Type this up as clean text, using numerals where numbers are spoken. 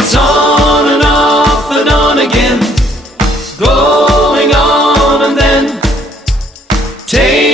It's on and off and on again, going on and then take